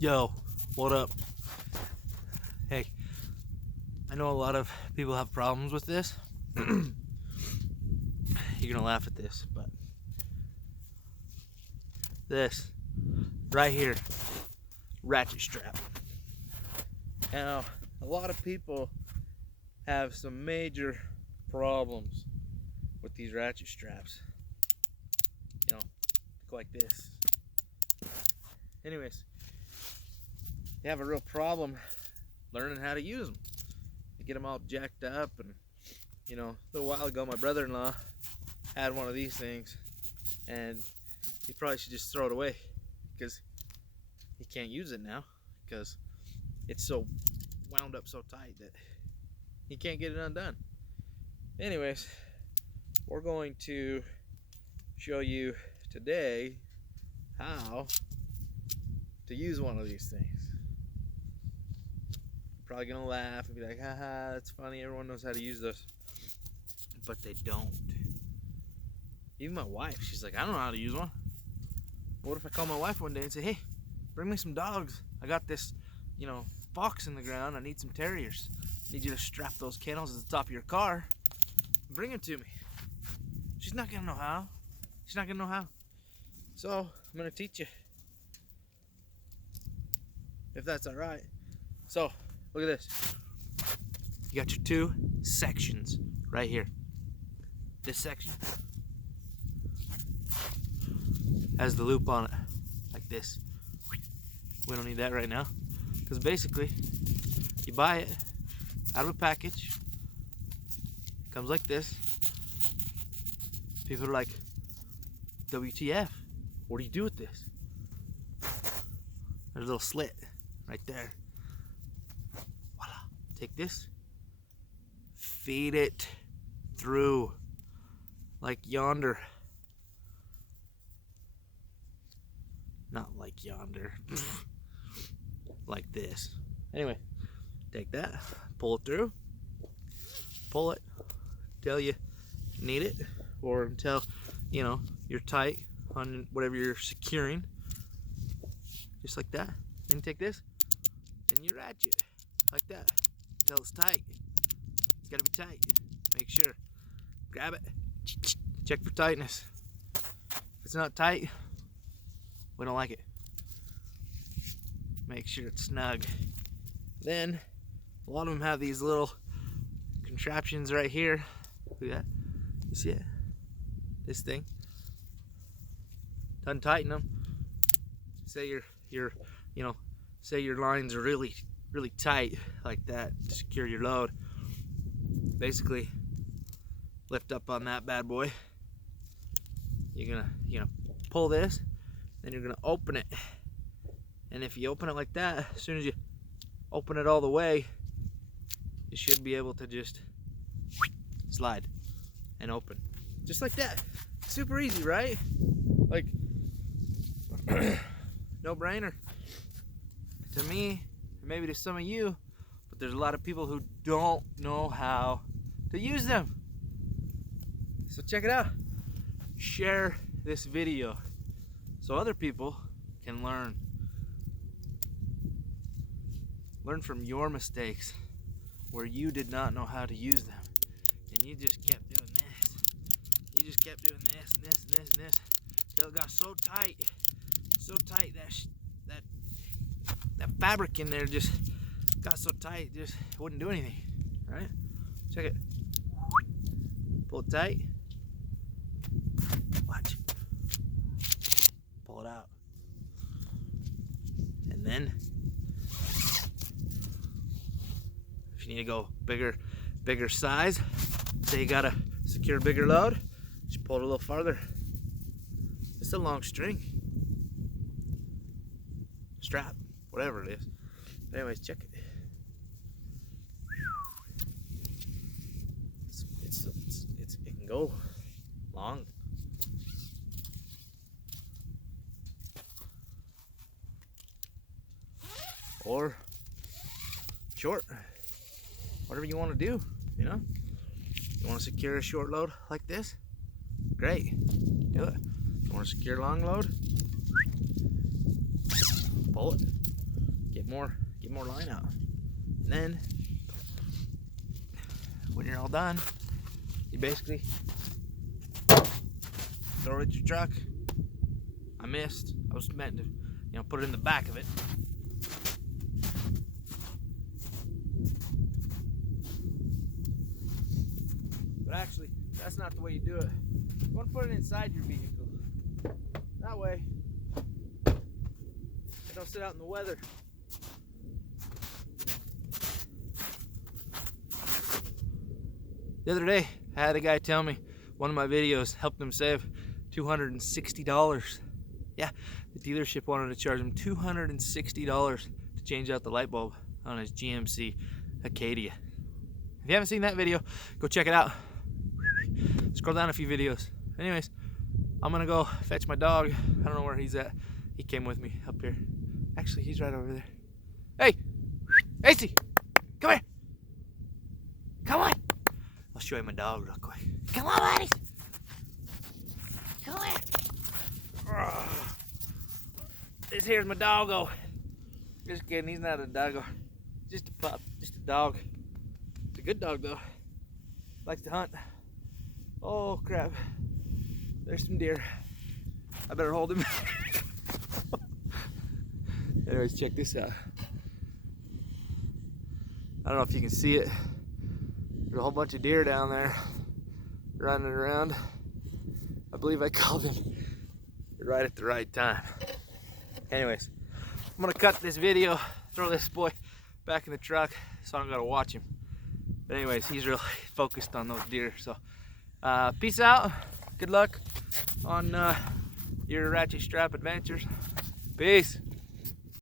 Yo, what up? Hey, I know a lot of people have problems with this. You're gonna laugh at this, but this right here, ratchet strap. Now, a lot of people have some major problems with these ratchet straps. You know, like this. Anyways, they have a real problem learning how to use them. They get them all jacked up, and you know, a little while ago my brother-in-law had one of these things, and he probably should just throw it away because he can't use it now because it's so wound up so tight that he can't get it undone. Anyways, we're going to show you today how to use one of these things. You're probably gonna laugh and be like, haha, that's funny, everyone knows how to use this. But they don't. Even my wife, she's like, I don't know how to use one. What if I call my wife one day and say, hey, bring me some dogs. I got this, fox in the ground. I need some terriers. I need you to strap those kennels at the top of your car and bring them to me. She's not gonna know how. She's not gonna know how. So I'm gonna teach you, if that's all right. So look at this. You got your two sections right here. This section has the loop on it, like this. We don't need that right now, because basically you buy it out of a package. It comes like this. People are like, WTF? What do you do with this? There's a little slit right there. Voila. Take this, feed it through like yonder. Not like yonder. Like this. Anyway, take that, pull it through, pull it till you need it, or until you're tight on whatever you're securing, just like that. Then you take this and you ratchet like that until it's tight. It's got to be tight. Make sure, grab it, check for tightness. If it's not tight, we don't like it. Make sure it's snug. Then a lot of them have these little contraptions right here. Look at that. You see it? This thing. To untighten them. Say say your lines are really tight like that to secure your load. Basically, lift up on that bad boy. You're gonna pull this, then you're gonna open it. And if you open it like that, as soon as you open it all the way, you should be able to just slide and open. Just like that. Super easy, right? Like, no brainer. To me, maybe to some of you, but there's a lot of people who don't know how to use them. So check it out. Share this video so other people can learn. Learn from your mistakes where you did not know how to use them. And you just kept doing this. You just kept doing this and this and this and this till it got so tight that fabric in there just got so tight, just wouldn't do anything. All right? Check it. Pull it tight. Watch. Pull it out. And then if you need to go bigger size, say you gotta secure a bigger load, just pull it a little farther. It's a long string, strap, whatever it is. But anyways, check it. It can go long. Or short. Whatever you want to do, You want to secure a short load like this? Great, do it. You want to secure a long load? Pull it. more line out. And then when you're all done, you basically throw it at your truck. I missed. I was meant to, put it in the back of it. But actually, that's not the way you do it. You want to put it inside your vehicle. That way, it don't sit out in the weather. The other day, I had a guy tell me one of my videos helped him save $260. Yeah, the dealership wanted to charge him $260 to change out the light bulb on his GMC Acadia. If you haven't seen that video, go check it out. Scroll down a few videos. Anyways, I'm gonna go fetch my dog. I don't know where he's at. He came with me up here. Actually, he's right over there. Hey! AC! Come here! Come on! I'll show you my dog real quick. Come on, buddies! Come here! This here's my doggo. Just kidding, he's not a doggo. Just a pup, just a dog. It's a good dog though. Likes to hunt. Oh crap. There's some deer. I better hold him. Anyways, check this out. I don't know if you can see it. There's a whole bunch of deer down there running around. I believe I called him right at the right time. Anyways, I'm gonna cut this video, throw this boy back in the truck so I don't gotta watch him. But anyways, he's really focused on those deer. So peace out. Good luck on your ratchet strap adventures. Peace.